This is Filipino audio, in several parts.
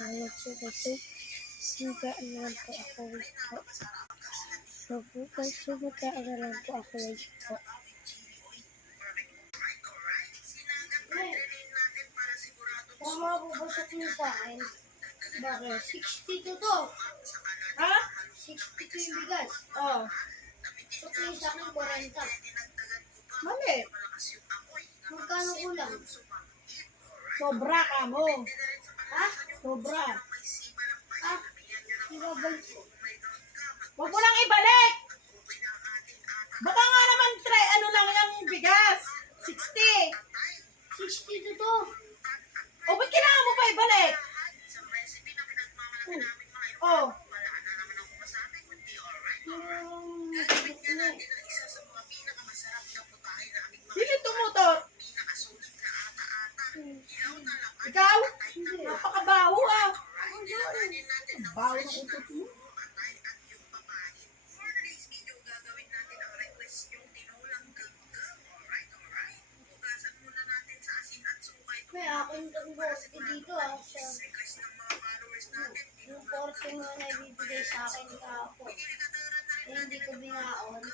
Salamat po kasi magaan naman po ako po. Mabukas po magaan na lang po ako po. Kung mabubusok niyo sa akin, bakit? 62 to. Ha? 62 yung bigas. Oh. Busok niyo sa akin, 40. Mali. Magkano kulang? Sobra ka mo. Ha? Sobra. Ha? Ibabalik ko. Huwag mo nang ibalik. Baka nga naman ano lang yung bigas. 60. 62 to. O, ba't kailangan mo pa ibalik? Oh. Sino tumutor? Ikaw? Napakabaho ah. Ang baho ng utot mo. May akin itong bote dito ah. Yung 40 mo na ibibigay sa akin kahapon. Eh, hindi ko binaon.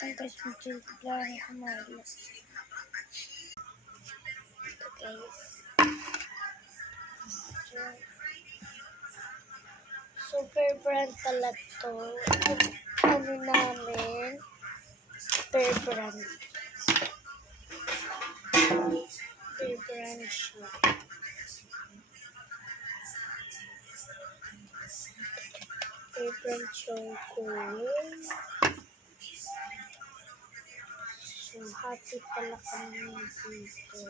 Ang kasi lang kumari. Ito guys. Super brand pala to. Ano namin? Per brand. Per brand siya. Per brand chocolate. So, happy pala kami dito.